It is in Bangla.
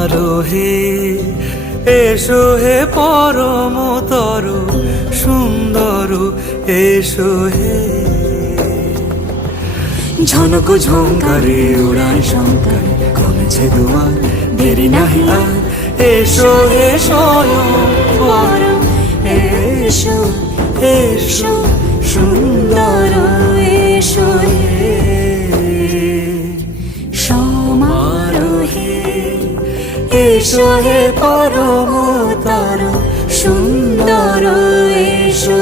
সমারোহে এসো হে পরমতর সুন্দর এসো হে। ঝনক ঝঙ্কারে উড়ায় শঙ্কর কমেছে দুয়ার দেরি নাহি আর এসো হে স্বয়ং পরম এসো এসো সুন্দর এসো হে। সমারোহে এসো হে পরমতর সুন্দর এসো